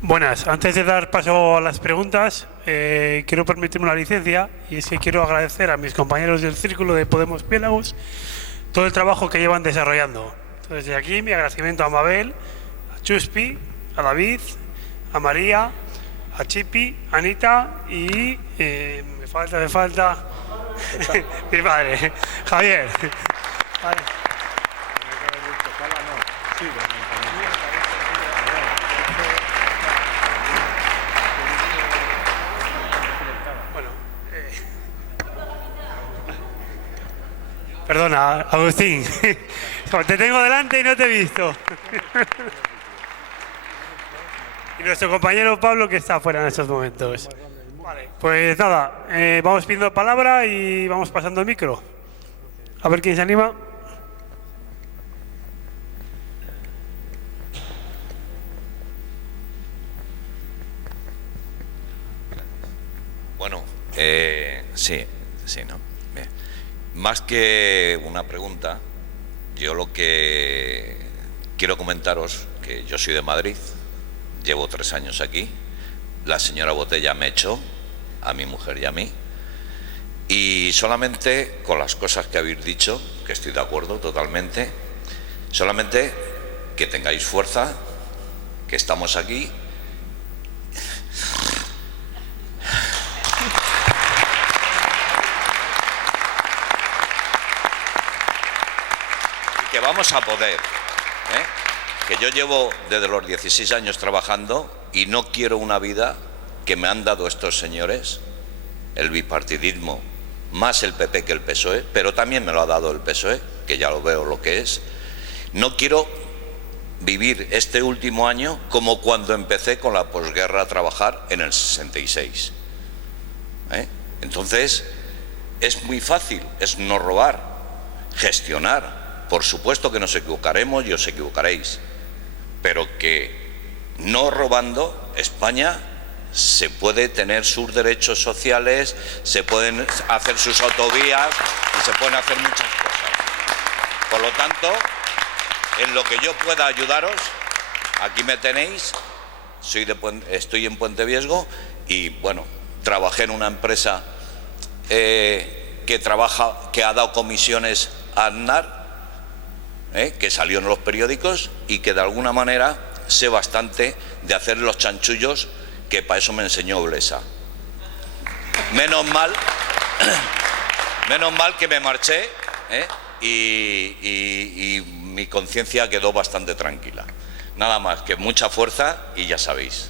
Buenas. Antes de dar paso a las preguntas, quiero permitirme una licencia, y es que quiero agradecer a mis compañeros del Círculo de Podemos Piélagos todo el trabajo que llevan desarrollando. Entonces, desde aquí mi agradecimiento a Mabel, a Chuspi, a David, a María, a Chipi, a Anita y me falta mi padre, Javier. Vale. Bueno, perdona, Agustín, te tengo delante y no te he visto. Y nuestro compañero Pablo, que está afuera en estos momentos. Vale, pues nada, vamos pidiendo palabra y vamos pasando el micro. A ver quién se anima. Bueno, sí, ¿no? Bien. Más que una pregunta, yo lo que quiero comentaros, que yo soy de Madrid, llevo 3 años aquí, la señora Botella me echó, a mi mujer y a mí, y solamente con las cosas que habéis dicho, que estoy de acuerdo totalmente, solamente que tengáis fuerza, que estamos aquí. Que vamos a poder, que yo llevo desde los 16 años trabajando y no quiero una vida que me han dado estos señores, el bipartidismo, más el PP que el PSOE, pero también me lo ha dado el PSOE, que ya lo veo lo que es. No quiero vivir este último año como cuando empecé con la posguerra a trabajar en el 66. Entonces, es muy fácil, es no robar, gestionar. Por supuesto que nos equivocaremos y os equivocaréis, pero que no robando, España se puede tener sus derechos sociales, se pueden hacer sus autovías y se pueden hacer muchas cosas. Por lo tanto, en lo que yo pueda ayudaros, aquí me tenéis. Estoy en Puente Viesgo y bueno, trabajé en una empresa que ha dado comisiones a Aznar, que salió en los periódicos y que de alguna manera sé bastante de hacer los chanchullos, que para eso me enseñó Blesa. Menos mal que me marché, y mi conciencia quedó bastante tranquila. Nada más, que mucha fuerza y ya sabéis,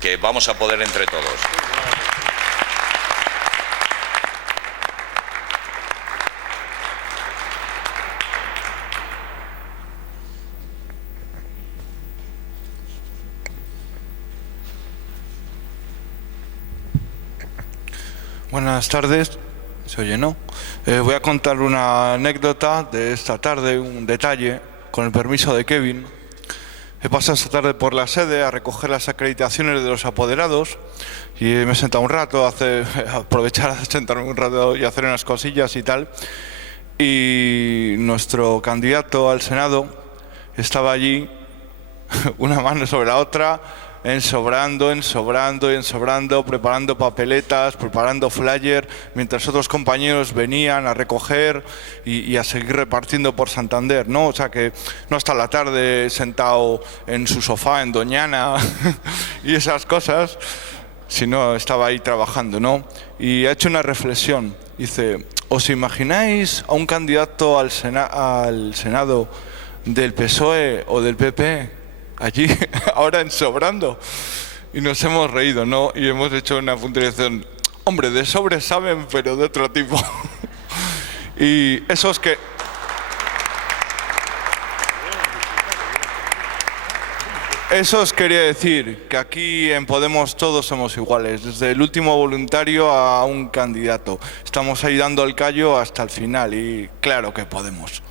que vamos a poder entre todos. Buenas tardes, ¿se oye, no? Voy a contar una anécdota de esta tarde, un detalle, con el permiso de Kevin. He pasado esta tarde por la sede a recoger las acreditaciones de los apoderados y me he sentado un rato, aprovechar a sentarme un rato y hacer unas cosillas y tal. Y nuestro candidato al Senado estaba allí, una mano sobre la otra, ensobrando, preparando papeletas, preparando flyer, mientras otros compañeros venían a recoger y a seguir repartiendo por Santander, ¿no? O sea que no hasta la tarde sentado en su sofá en Doñana y esas cosas, sino estaba ahí trabajando, ¿no? Y ha hecho una reflexión. Dice, ¿os imagináis a un candidato al Senado del PSOE o del PP allí, ahora ensobrando? Y nos hemos reído, ¿no? Y hemos hecho una puntualización. Hombre, de sobres saben, pero de otro tipo. Y esos que... Eso os quería decir, que aquí en Podemos todos somos iguales, desde el último voluntario a un candidato. Estamos ahí dando el callo hasta el final y claro que podemos.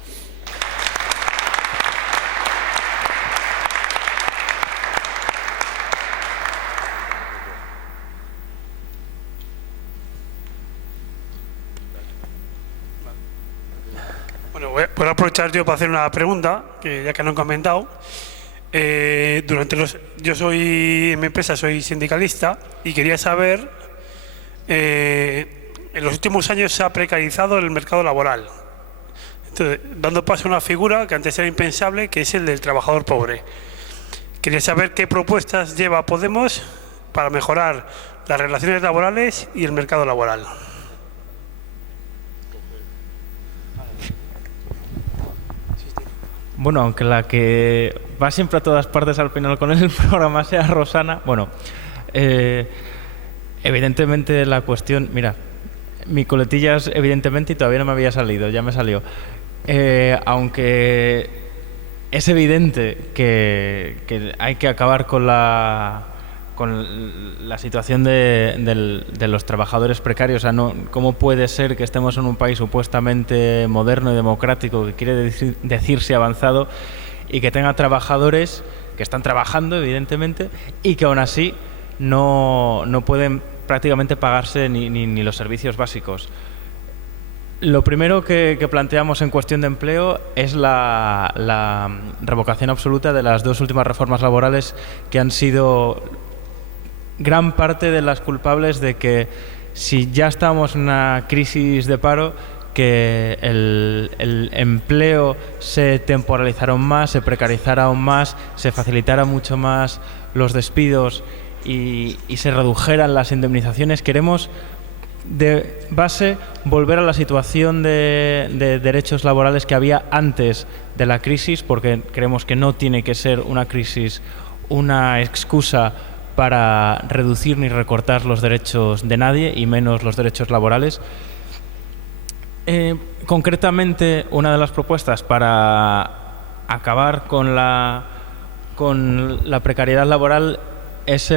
Bueno, voy a aprovechar yo para hacer una pregunta, que ya que no han comentado. En mi empresa soy sindicalista y quería saber, en los últimos años se ha precarizado el mercado laboral, entonces, dando paso a una figura que antes era impensable, que es el del trabajador pobre. Quería saber qué propuestas lleva Podemos para mejorar las relaciones laborales y el mercado laboral. Bueno, aunque la que va siempre a todas partes al final con el programa sea Rosana, bueno, evidentemente la cuestión, mira, mi coletilla es evidentemente y todavía no me había salido, ya me salió. Aunque es evidente que hay que acabar con la situación de los trabajadores precarios. O sea, ¿cómo puede ser que estemos en un país supuestamente moderno y democrático, que quiere decirse avanzado, y que tenga trabajadores que están trabajando, evidentemente, y que aún así no pueden prácticamente pagarse ni los servicios básicos? Lo primero que planteamos en cuestión de empleo es la revocación absoluta de las dos últimas reformas laborales, que han sido gran parte de las culpables de que, si ya estábamos en una crisis de paro, que el empleo se temporalizara aún más, se precarizara aún más, se facilitara mucho más los despidos y se redujeran las indemnizaciones. Queremos, de base, volver a la situación de derechos laborales que había antes de la crisis, porque creemos que no tiene que ser una crisis una excusa para reducir ni recortar los derechos de nadie, y menos los derechos laborales. Concretamente, una de las propuestas para acabar con la precariedad laboral es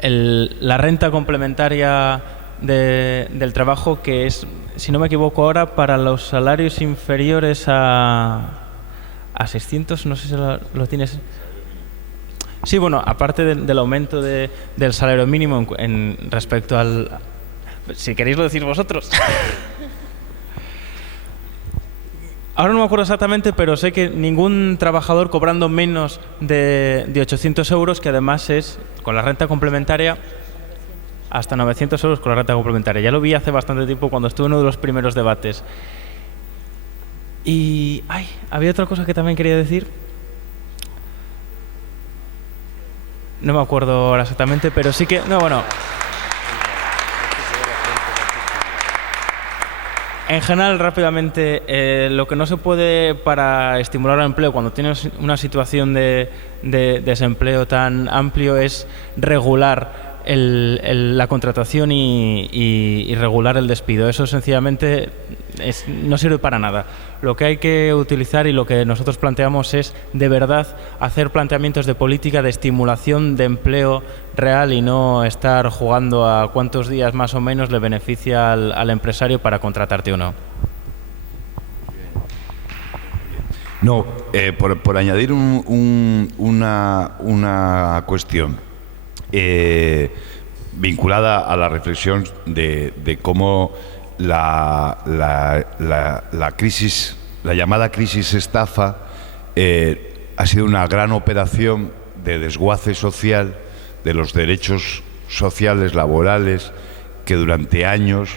la renta complementaria del trabajo, que es, si no me equivoco ahora, para los salarios inferiores a 600, no sé si lo tienes. Sí, bueno, aparte del aumento del salario mínimo en respecto al... Si queréis lo decís vosotros. Ahora no me acuerdo exactamente, pero sé que ningún trabajador cobrando menos de 800 euros, que además es, con la renta complementaria, hasta 900 euros con la renta complementaria. Ya lo vi hace bastante tiempo cuando estuve en uno de los primeros debates. Y había otra cosa que también quería decir. No me acuerdo ahora exactamente, pero sí que... No, bueno. En general, rápidamente, lo que no se puede para estimular el empleo cuando tienes una situación de desempleo tan amplio es regular la contratación y regular el despido. Eso sencillamente no sirve para nada. Lo que hay que utilizar y lo que nosotros planteamos es, de verdad, hacer planteamientos de política de estimulación de empleo real, y no estar jugando a cuántos días más o menos le beneficia al empresario para contratarte o no. No, por añadir una cuestión vinculada a la reflexión de cómo la crisis, la llamada crisis estafa, ha sido una gran operación de desguace social de los derechos sociales, laborales, que durante años,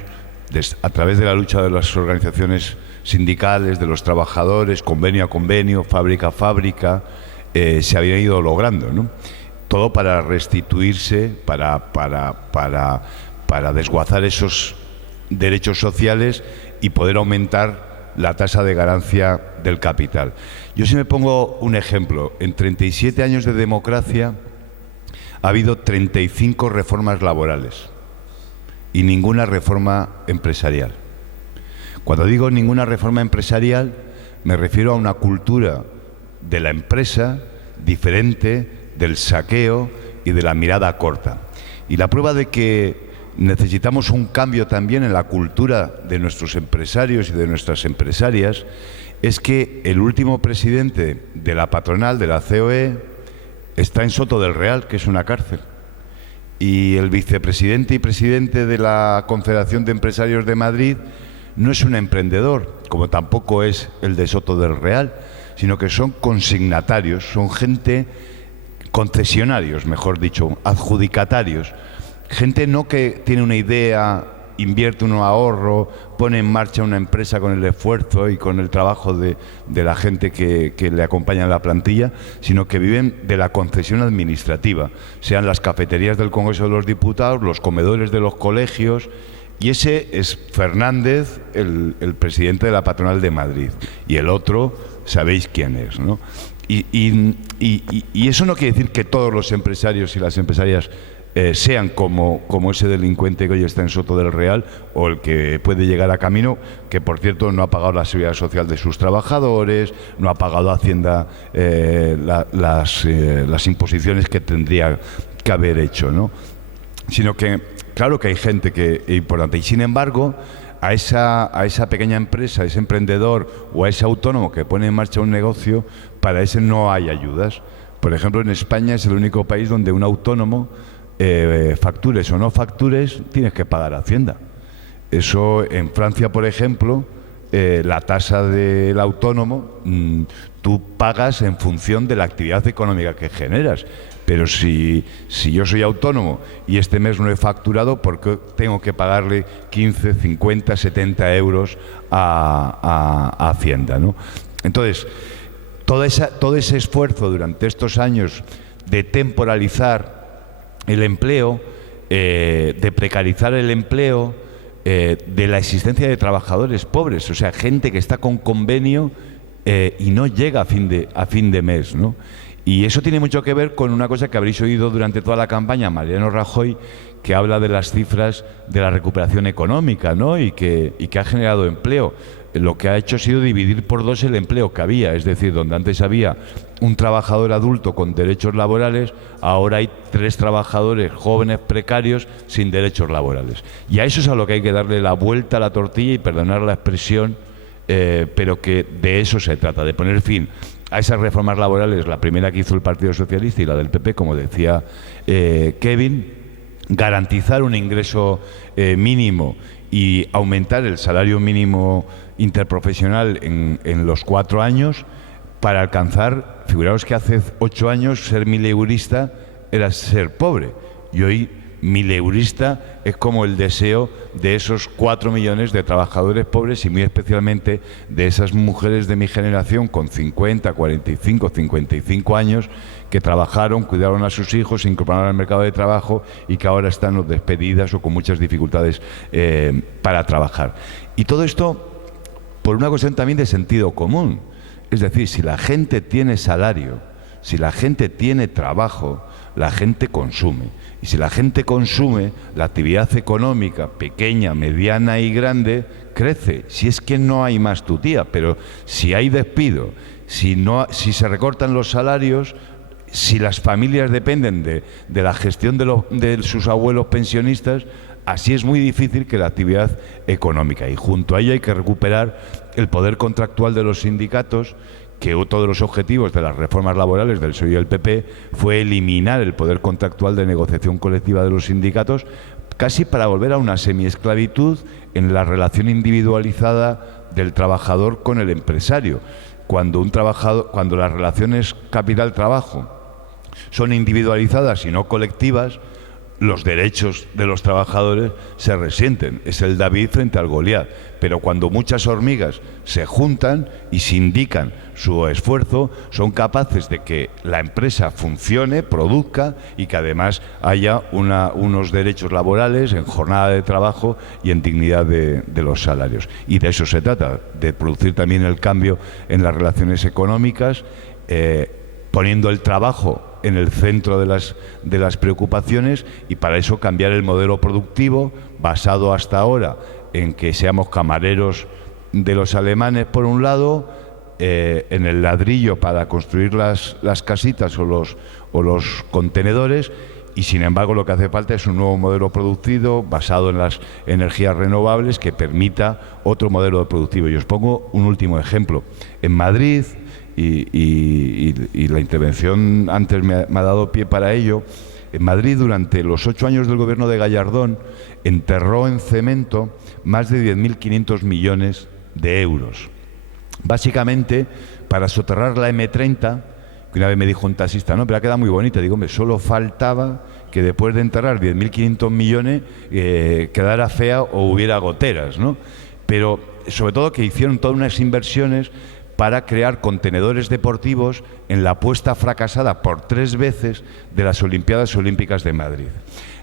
a través de la lucha de las organizaciones sindicales, de los trabajadores, convenio a convenio, fábrica a fábrica, se había ido logrando, ¿no? Todo para restituirse, para desguazar esos derechos sociales y poder aumentar la tasa de ganancia del capital. Yo, si me pongo un ejemplo, en 37 años de democracia ha habido 35 reformas laborales y ninguna reforma empresarial. Cuando digo ninguna reforma empresarial, me refiero a una cultura de la empresa diferente, del saqueo y de la mirada corta. Y la prueba de que necesitamos un cambio también en la cultura de nuestros empresarios y de nuestras empresarias es que el último presidente de la patronal, de la COE, está en Soto del Real, que es una cárcel. Y el vicepresidente y presidente de la Confederación de Empresarios de Madrid no es un emprendedor, como tampoco es el de Soto del Real, sino que son consignatarios, son gente, concesionarios, mejor dicho, adjudicatarios. Gente no que tiene una idea, invierte un ahorro, pone en marcha una empresa con el esfuerzo y con el trabajo de la gente que le acompaña en la plantilla, sino que viven de la concesión administrativa, sean las cafeterías del Congreso de los Diputados, los comedores de los colegios. Y ese es Fernández, el presidente de la Patronal de Madrid. Y el otro, sabéis quién es, ¿no? Y eso no quiere decir que todos los empresarios y las empresarias sean como ese delincuente que hoy está en Soto del Real, o el que puede llegar a Camino, que por cierto no ha pagado la seguridad social de sus trabajadores, no ha pagado a Hacienda las imposiciones que tendría que haber hecho, ¿no? Sino que, claro que hay gente que es importante, y sin embargo, a esa pequeña empresa, a ese emprendedor o a ese autónomo que pone en marcha un negocio, para ese no hay ayudas. Por ejemplo, en España es el único país donde un autónomo, factures o no factures, tienes que pagar Hacienda. Eso en Francia, por ejemplo, la tasa del autónomo, tú pagas en función de la actividad económica que generas. Pero si yo soy autónomo y este mes no he facturado, ¿por qué tengo que pagarle 15, 50, 70 euros a Hacienda, ¿no? Entonces, todo ese esfuerzo durante estos años de temporalizar el empleo, de precarizar el empleo, de la existencia de trabajadores pobres, o sea, gente que está con convenio y no llega a fin de mes, ¿no? Y eso tiene mucho que ver con una cosa que habréis oído durante toda la campaña, Mariano Rajoy, que habla de las cifras de la recuperación económica, ¿no? y que ha generado empleo. Lo que ha hecho ha sido dividir por dos el empleo que había, es decir, donde antes había un trabajador adulto con derechos laborales, ahora hay 3 trabajadores jóvenes precarios sin derechos laborales. Y a eso es a lo que hay que darle la vuelta a la tortilla, y perdonar la expresión, pero que de eso se trata, de poner fin a esas reformas laborales, la primera que hizo el Partido Socialista y la del PP, como decía Kevin, garantizar un ingreso mínimo y aumentar el salario mínimo interprofesional en los 4 años para alcanzar, figuraos que hace 8 años ser mileurista era ser pobre, y hoy mileurista es como el deseo de esos 4 millones de trabajadores pobres, y muy especialmente de esas mujeres de mi generación con 50, 45, 55 años que trabajaron, cuidaron a sus hijos, se incorporaron al mercado de trabajo y que ahora están despedidas o con muchas dificultades para trabajar. Y todo esto por una cuestión también de sentido común. Es decir, si la gente tiene salario, si la gente tiene trabajo, la gente consume. Y si la gente consume, la actividad económica, pequeña, mediana y grande, crece. Si es que no hay más tutía, pero si hay despido, si se recortan los salarios, si las familias dependen de la gestión de sus abuelos pensionistas, así es muy difícil que la actividad económica. Y junto a ello hay que recuperar el poder contractual de los sindicatos, que otro de los objetivos de las reformas laborales del PSOE y el PP fue eliminar el poder contractual de negociación colectiva de los sindicatos, casi para volver a una semiesclavitud en la relación individualizada del trabajador con el empresario. Cuando las relaciones capital-trabajo son individualizadas y no colectivas, los derechos de los trabajadores se resienten. Es el David frente al Goliat. Pero cuando muchas hormigas se juntan y sindican su esfuerzo, son capaces de que la empresa funcione, produzca, y que además haya unos derechos laborales en jornada de trabajo y en dignidad de los salarios. Y de eso se trata, de producir también el cambio en las relaciones económicas, poniendo el trabajo en el centro de las preocupaciones, y para eso cambiar el modelo productivo basado hasta ahora en que seamos camareros de los alemanes por un lado, en el ladrillo para construir las casitas o los contenedores, y sin embargo lo que hace falta es un nuevo modelo productivo basado en las energías renovables que permita otro modelo productivo. Y os pongo un último ejemplo. En Madrid, y la intervención antes me ha dado pie para ello, en Madrid durante los 8 años del gobierno de Gallardón enterró en cemento más de 10.500 millones de euros. básicamente para soterrar la M30, que una vez me dijo un taxista, no, pero ha quedado muy bonita. Digo, hombre, solo faltaba que después de enterrar 10.500 millones quedara fea o hubiera goteras, ¿no? Pero sobre todo que hicieron todas unas inversiones para crear contenedores deportivos en la apuesta fracasada por 3 veces de las Olimpiadas Olímpicas de Madrid.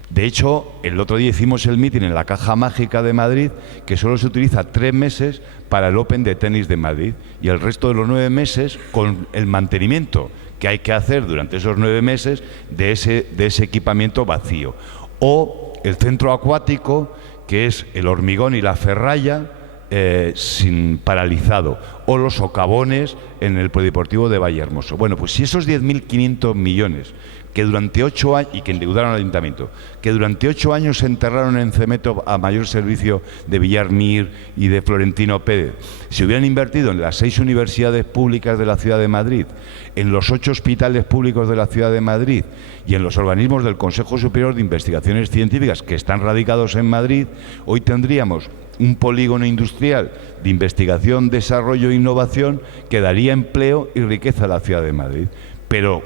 De hecho, el otro día hicimos el meeting en la Caja Mágica de Madrid, que solo se utiliza 3 meses para el Open de tenis de Madrid, y el resto de los 9 meses con el mantenimiento que hay que hacer durante esos 9 meses de ese equipamiento vacío. O el centro acuático, que es el hormigón y la ferralla, sin paralizado, o los socavones en el Polideportivo de Vallehermoso. Bueno, pues si esos 10.500 millones que durante 8 años, y que endeudaron al Ayuntamiento, que durante 8 años se enterraron en cemento a mayor servicio de Villar Mir y de Florentino Pérez, se hubieran invertido en las 6 universidades públicas de la Ciudad de Madrid, en los 8 hospitales públicos de la Ciudad de Madrid y en los organismos del Consejo Superior de Investigaciones Científicas que están radicados en Madrid, hoy tendríamos un polígono industrial de investigación, desarrollo e innovación que daría empleo y riqueza a la Ciudad de Madrid. Pero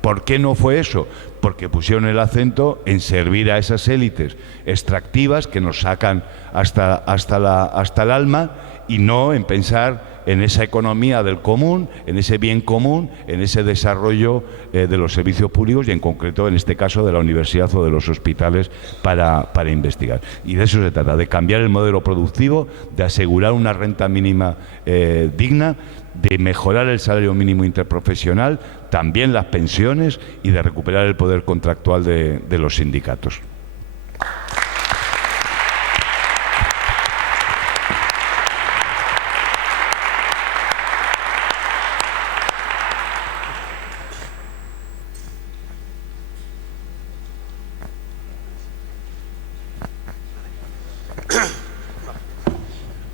¿por qué no fue eso? Porque pusieron el acento en servir a esas élites extractivas que nos sacan hasta el alma, y no en pensar en esa economía del común, en ese bien común, en ese desarrollo de los servicios públicos y en concreto en este caso de la universidad o de los hospitales para investigar. Y de eso se trata, de cambiar el modelo productivo, de asegurar una renta mínima digna, de mejorar el salario mínimo interprofesional, también las pensiones, y de recuperar el poder contractual de los sindicatos.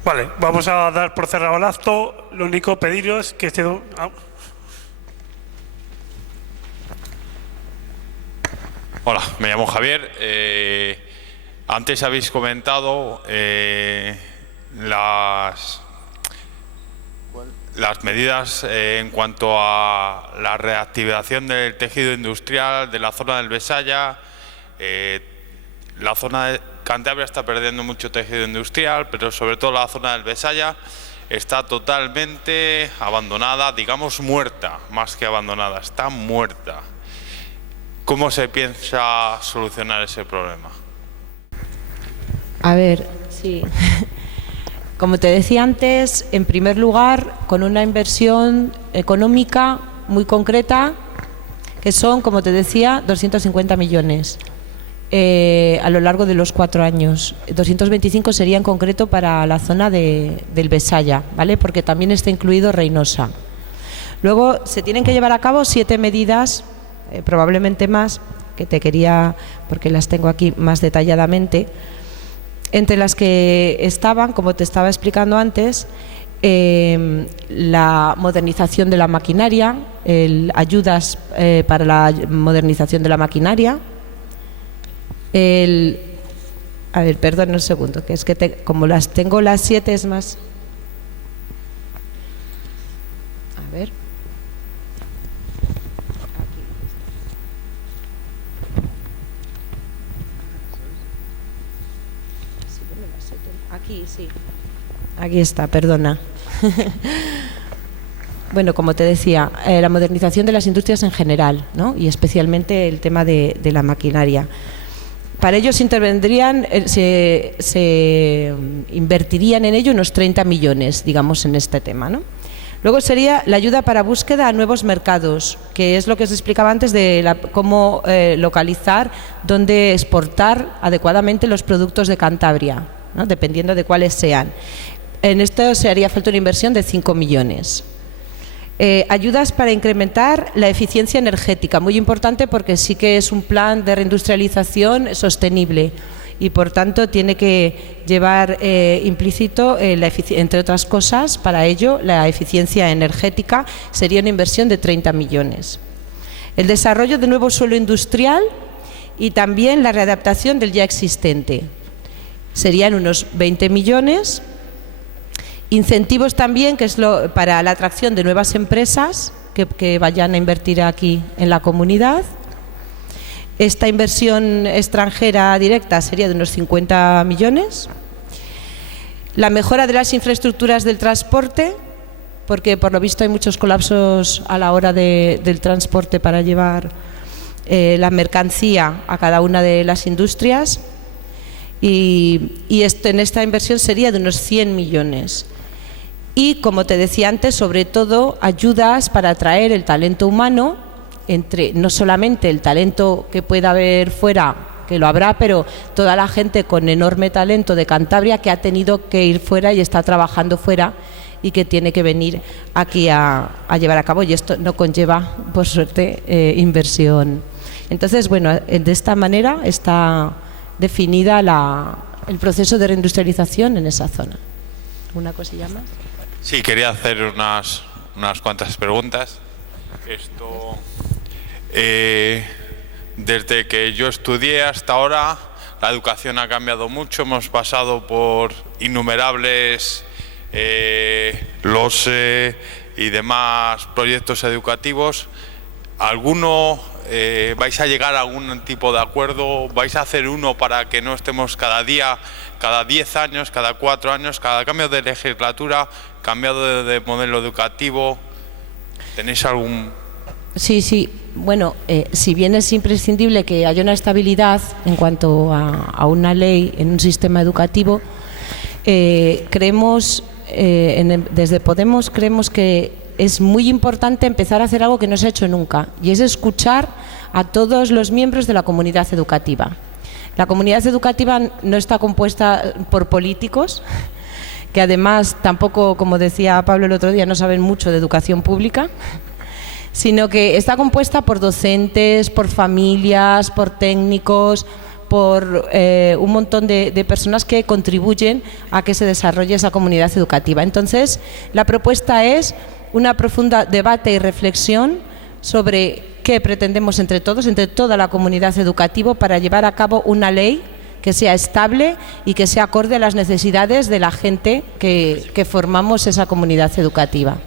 Vale, vamos a dar por cerrado el acto. Lo único pediros que Hola, me llamo Javier. Antes habéis comentado las medidas en cuanto a la reactivación del tejido industrial de la zona del Besaya. La zona de Cantabria está perdiendo mucho tejido industrial, pero sobre todo la zona del Besaya está totalmente abandonada, digamos muerta, más que abandonada, está muerta. ¿Cómo se piensa solucionar ese problema? A ver, sí. Como te decía antes, en primer lugar, con una inversión económica muy concreta, que son, como te decía, 250 millones. A lo largo de los 4 años. 225 sería en concreto para la zona del Besaya, ¿vale? Porque también está incluido Reynosa. Luego se tienen que llevar a cabo 7 medidas, probablemente más, que te quería, porque las tengo aquí más detalladamente, entre las que estaban, como te estaba explicando antes, la modernización de la maquinaria, ayudas para la modernización de la maquinaria. A ver, perdón un segundo, que es que como las tengo las 7 es más. A ver. Aquí, sí. Aquí está, perdona. Bueno, como te decía, la modernización de las industrias en general, ¿no? Y especialmente el tema de la maquinaria. Para ello se invertirían en ello unos 30 millones, digamos, en este tema, ¿no? Luego sería la ayuda para búsqueda a nuevos mercados, que es lo que os explicaba antes de cómo localizar, dónde exportar adecuadamente los productos de Cantabria, ¿no? Dependiendo de cuáles sean. En esto se haría falta una inversión de 5 millones. Ayudas para incrementar la eficiencia energética, muy importante porque sí que es un plan de reindustrialización sostenible y por tanto tiene que llevar implícito, entre otras cosas, para ello la eficiencia energética sería una inversión de 30 millones. El desarrollo de nuevo suelo industrial y también la readaptación del ya existente serían unos 20 millones. Incentivos también, que es para la atracción de nuevas empresas que vayan a invertir aquí en la comunidad. Esta inversión extranjera directa sería de unos 50 millones. La mejora de las infraestructuras del transporte, porque por lo visto hay muchos colapsos a la hora del transporte para llevar la mercancía a cada una de las industrias. Y en esta inversión sería de unos 100 millones. Y, como te decía antes, sobre todo ayudas para atraer el talento humano, no solamente el talento que pueda haber fuera, que lo habrá, pero toda la gente con enorme talento de Cantabria que ha tenido que ir fuera y está trabajando fuera y que tiene que venir aquí a llevar a cabo, y esto no conlleva, por suerte, inversión. Entonces, bueno, de esta manera está definida el proceso de reindustrialización en esa zona. ¿Una cosilla más? Sí, quería hacer unas cuantas preguntas. Desde que yo estudié hasta ahora, la educación ha cambiado mucho. Hemos pasado por innumerables LOSE y demás proyectos educativos. ¿Alguno vais a llegar a algún tipo de acuerdo? ¿Vais a hacer uno para que no estemos cada día, cada 10 años, cada 4 años, cada cambio de legislatura, cambiado de modelo educativo? ¿Tenéis algún...? Sí. Bueno, si bien es imprescindible que haya una estabilidad en cuanto a una ley en un sistema educativo, creemos, desde Podemos creemos que es muy importante empezar a hacer algo que no se ha hecho nunca, y es escuchar a todos los miembros de la comunidad educativa. La comunidad educativa no está compuesta por políticos, que además tampoco, como decía Pablo el otro día, no saben mucho de educación pública, sino que está compuesta por docentes, por familias, por técnicos, por un montón de personas que contribuyen a que se desarrolle esa comunidad educativa. Entonces, la propuesta es una profunda debate y reflexión sobre qué pretendemos entre todos, entre toda la comunidad educativa, para llevar a cabo una ley que sea estable y que sea acorde a las necesidades de la gente que formamos esa comunidad educativa.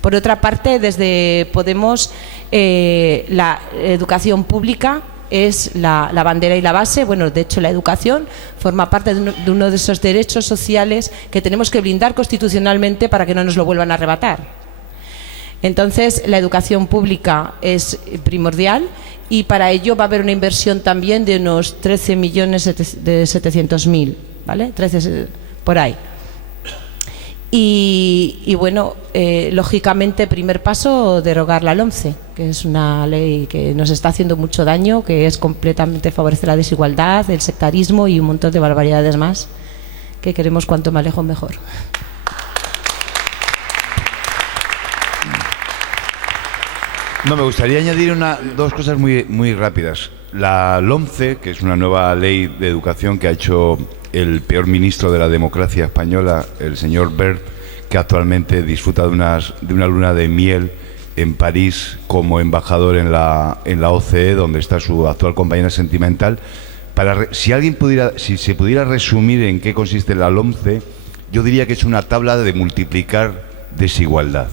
Por otra parte, desde Podemos, la educación pública es la bandera y la base. Bueno, de hecho, la educación forma parte de uno de esos derechos sociales que tenemos que blindar constitucionalmente para que no nos lo vuelvan a arrebatar. Entonces, la educación pública es primordial, y para ello va a haber una inversión también de unos 13.700.000, ¿vale? 13 por ahí. Y bueno, lógicamente, primer paso, derogar la LOMCE, que es una ley que nos está haciendo mucho daño, que es completamente favorece la desigualdad, el sectarismo y un montón de barbaridades más, que queremos cuanto más lejos mejor. No, me gustaría añadir dos cosas muy rápidas. La LOMCE, que es una nueva ley de educación que ha hecho el peor ministro de la democracia española, el señor Wert, que actualmente disfruta de una luna de miel en París como embajador en la OCDE, donde está su actual compañera sentimental. Si se pudiera resumir en qué consiste la LOMCE, yo diría que es una tabla de multiplicar desigualdad.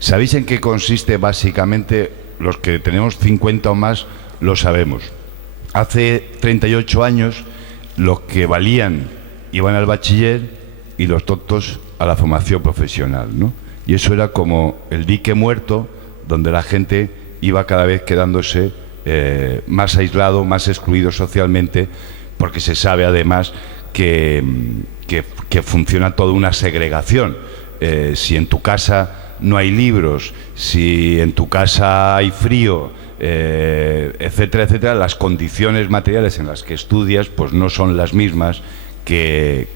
¿Sabéis en qué consiste básicamente? Los que tenemos 50 o más lo sabemos. Hace 38 años los que valían iban al bachiller y los tontos a la formación profesional, ¿no? Y eso era como el dique muerto, donde la gente iba cada vez quedándose más aislado, más excluido socialmente, porque se sabe además que funciona toda una segregación. Si en tu casa no hay libros, si en tu casa hay frío, etcétera, etcétera, las condiciones materiales en las que estudias pues no son las mismas que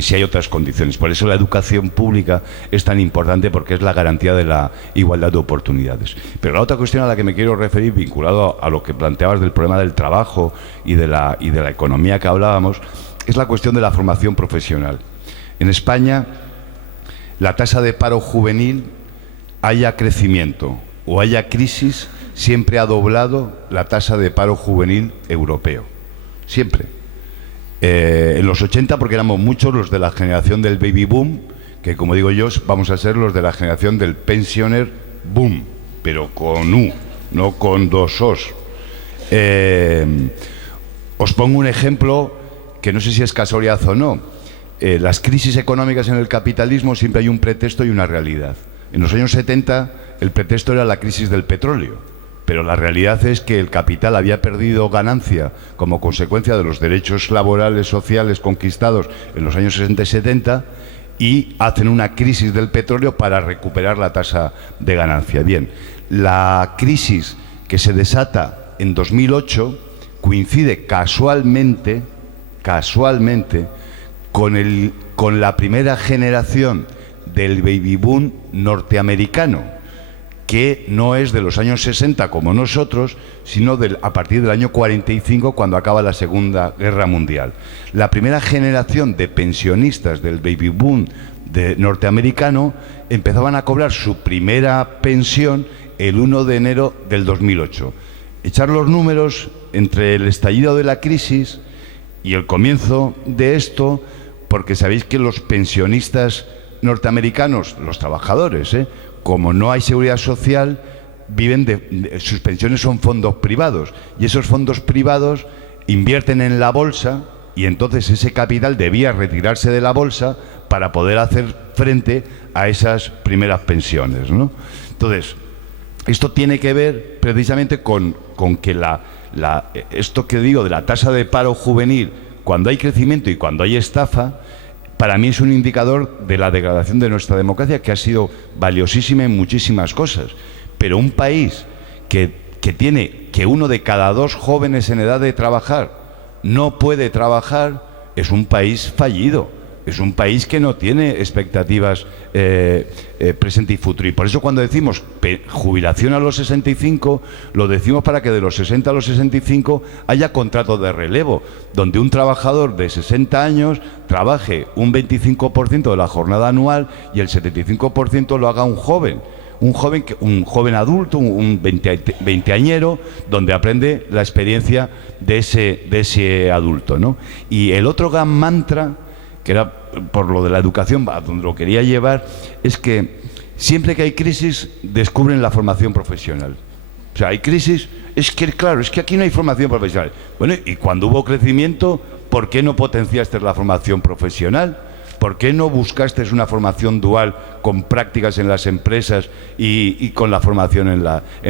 si hay otras condiciones. Por eso la educación pública es tan importante, porque es la garantía de la igualdad de oportunidades. Pero la otra cuestión a la que me quiero referir, vinculado a lo que planteabas del problema del trabajo y de la economía que hablábamos, es la cuestión de la formación profesional. En España, la tasa de paro juvenil, haya crecimiento o haya crisis, siempre ha doblado la tasa de paro juvenil europeo. Siempre. En los 80, porque éramos muchos los de la generación del baby boom, que como digo yo, vamos a ser los de la generación del pensioner boom, pero con U, no con dos Os. Os pongo un ejemplo que no sé si es casualidad o no. Las crisis económicas en el capitalismo siempre hay un pretexto y una realidad. En los años 70 el pretexto era la crisis del petróleo, pero la realidad es que el capital había perdido ganancia como consecuencia de los derechos laborales sociales conquistados en los años 60 y 70 y hacen una crisis del petróleo para recuperar la tasa de ganancia. Bien, la crisis que se desata en 2008 coincide casualmente con la primera generación del baby boom norteamericano, que no es de los años 60 como nosotros, sino a partir del año 45, cuando acaba la Segunda Guerra Mundial. La primera generación de pensionistas del baby boom norteamericano empezaban a cobrar su primera pensión el 1 de enero del 2008. Echar los números entre el estallido de la crisis y el comienzo de esto, porque sabéis que los pensionistas norteamericanos, los trabajadores, como no hay seguridad social, sus pensiones son fondos privados, y esos fondos privados invierten en la bolsa, y entonces ese capital debía retirarse de la bolsa para poder hacer frente a esas primeras pensiones, ¿no? Entonces, esto tiene que ver precisamente con que esto que digo de la tasa de paro juvenil, cuando hay crecimiento y cuando hay estafa, para mí es un indicador de la degradación de nuestra democracia, que ha sido valiosísima en muchísimas cosas. Pero un país que tiene que 1 de cada 2 jóvenes en edad de trabajar no puede trabajar, es un país fallido. Es un país que no tiene expectativas presente y futuro. Y por eso cuando decimos jubilación a los 65, lo decimos para que de los 60 a los 65 haya contrato de relevo, donde un trabajador de 60 años trabaje un 25% de la jornada anual y el 75% lo haga un joven. Un joven adulto, un veinteañero, donde aprende la experiencia de ese adulto, ¿no? Y el otro gran mantra, que era por lo de la educación, a donde lo quería llevar, es que siempre que hay crisis descubren la formación profesional. O sea, hay crisis, es que aquí no hay formación profesional. Bueno, y cuando hubo crecimiento, ¿por qué no potenciaste la formación profesional? ¿Por qué no buscaste una formación dual con prácticas en las empresas y con la formación en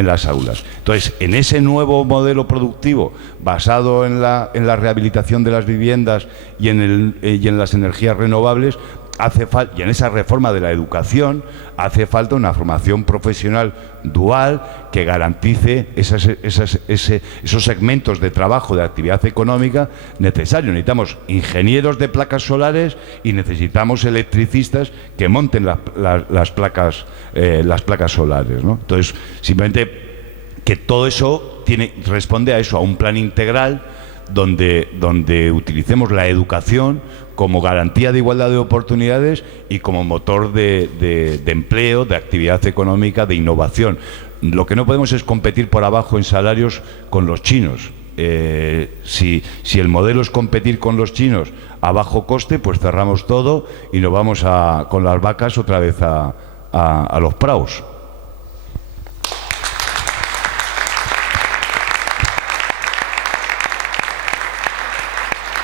las aulas? Entonces, en ese nuevo modelo productivo basado en la rehabilitación de las viviendas y en las energías renovables, y en esa reforma de la educación, hace falta una formación profesional dual que garantice esos segmentos de trabajo, de actividad económica necesarios. Necesitamos ingenieros de placas solares y necesitamos electricistas que monten las placas solares, ¿no? Entonces, simplemente que todo eso responde a eso, a un plan integral donde utilicemos la educación como garantía de igualdad de oportunidades y como motor de empleo, de actividad económica, de innovación. Lo que no podemos es competir por abajo en salarios con los chinos. Si el modelo es competir con los chinos a bajo coste, pues cerramos todo y nos vamos con las vacas otra vez a los praus.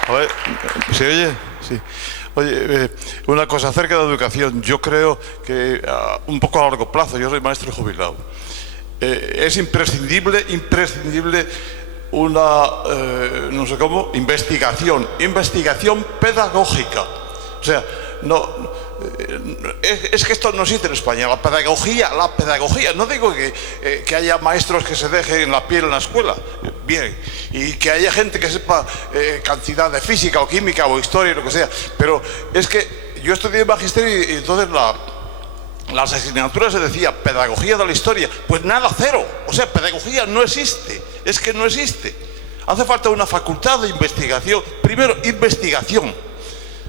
A ver, ¿se oye? Sí. Oye, una cosa acerca de la educación. Yo creo que un poco a largo plazo, yo soy maestro jubilado, es imprescindible una, no sé cómo, investigación pedagógica. O sea, es que esto no existe en España. La pedagogía, no digo que haya maestros que se dejen la piel en la escuela, bien, y que haya gente que sepa cantidad de física o química o historia, lo que sea, pero es que yo estudié magisterio y entonces las asignaturas se decía pedagogía de la historia, pues nada, cero. O sea, pedagogía no existe, es que no existe. Hace falta una facultad de investigación. Primero, investigación.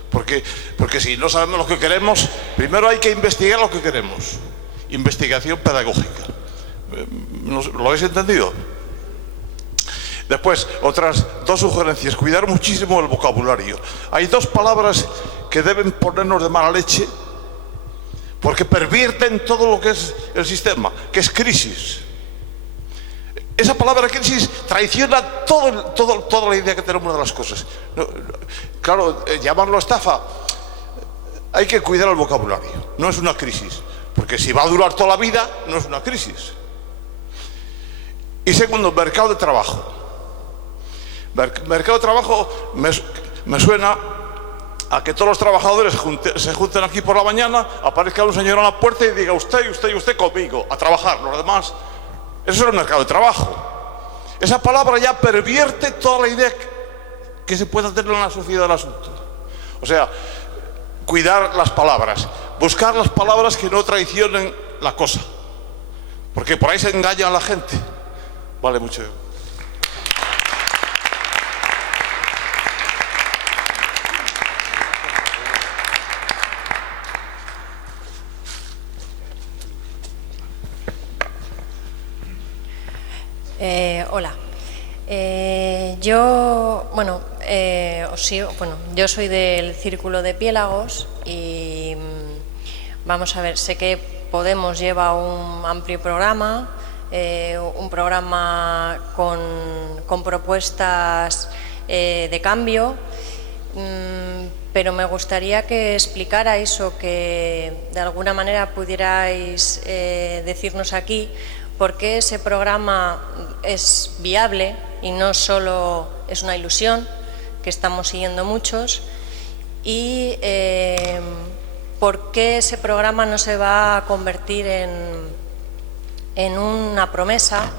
Porque si no sabemos lo que queremos, primero hay que investigar lo que queremos. Investigación pedagógica. ¿Lo habéis entendido? Después, otras 2 sugerencias. Cuidar muchísimo el vocabulario. Hay 2 palabras que deben ponernos de mala leche porque pervierten todo lo que es el sistema, que es crisis. Esa palabra crisis traiciona toda la idea que tenemos de las cosas. Claro, llamarlo estafa, hay que cuidar el vocabulario. No es una crisis, porque si va a durar toda la vida, no es una crisis. Y segundo, mercado de trabajo. Mercado de trabajo me suena a que todos los trabajadores se junten aquí por la mañana, aparezca un señor a la puerta y diga usted y usted y usted conmigo, a trabajar. Los demás, eso es el mercado de trabajo. Esa palabra ya pervierte toda la idea que se pueda tener en la sociedad del asunto. O sea, cuidar las palabras, buscar las palabras que no traicionen la cosa, porque por ahí se engaña a la gente. Vale mucho. Hola. Yo soy del Círculo de Piélagos y vamos a ver, sé que Podemos lleva un amplio programa, un programa con propuestas de cambio, pero me gustaría que explicarais o que de alguna manera pudierais decirnos aquí por qué ese programa es viable y no solo es una ilusión que estamos siguiendo muchos, y por qué ese programa no se va a convertir en una promesa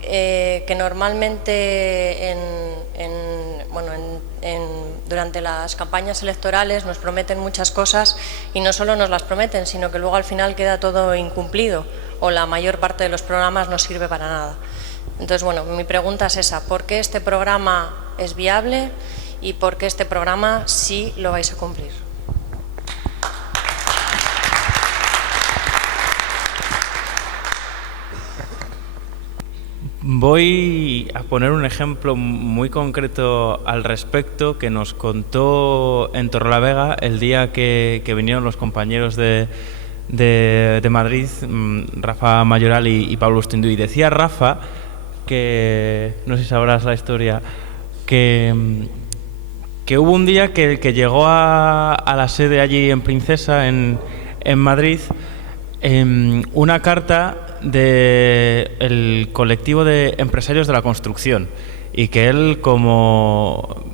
que normalmente durante las campañas electorales nos prometen muchas cosas y no solo nos las prometen, sino que luego al final queda todo incumplido o la mayor parte de los programas no sirve para nada. Entonces, bueno, mi pregunta es esa: ¿por qué este programa es viable y por qué este programa sí lo vais a cumplir? Voy a poner un ejemplo muy concreto al respecto que nos contó en Torrelavega el día que vinieron los compañeros de Madrid, Rafa Mayoral y Pablo Ustindú. Y decía Rafa, que no sé si sabrás la historia, que hubo un día que llegó a la sede allí en Princesa, en Madrid, una carta del colectivo de empresarios de la construcción, y que él, como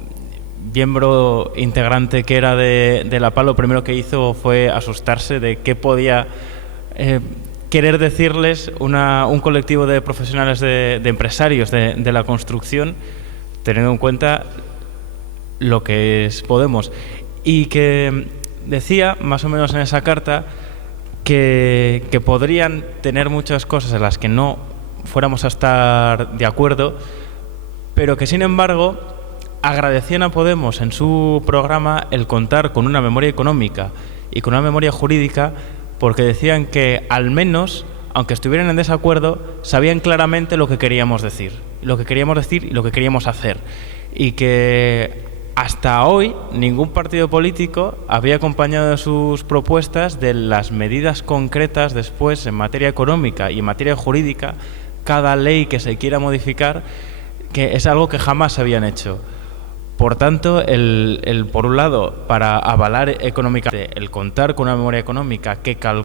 miembro integrante que era de la PAL, lo primero que hizo fue asustarse de qué podía querer decirles un colectivo de profesionales de empresarios de la construcción, teniendo en cuenta lo que es Podemos. Y que decía, más o menos en esa carta, que podrían tener muchas cosas en las que no fuéramos a estar de acuerdo, pero que sin embargo agradecían a Podemos en su programa el contar con una memoria económica y con una memoria jurídica, porque decían que al menos, aunque estuvieran en desacuerdo, sabían claramente lo que queríamos decir y lo que queríamos hacer, y que hasta hoy ningún partido político había acompañado de sus propuestas de las medidas concretas después en materia económica y en materia jurídica, cada ley que se quiera modificar, que es algo que jamás se habían hecho. Por tanto, por un lado, para avalar económicamente el contar con una memoria económica que calcula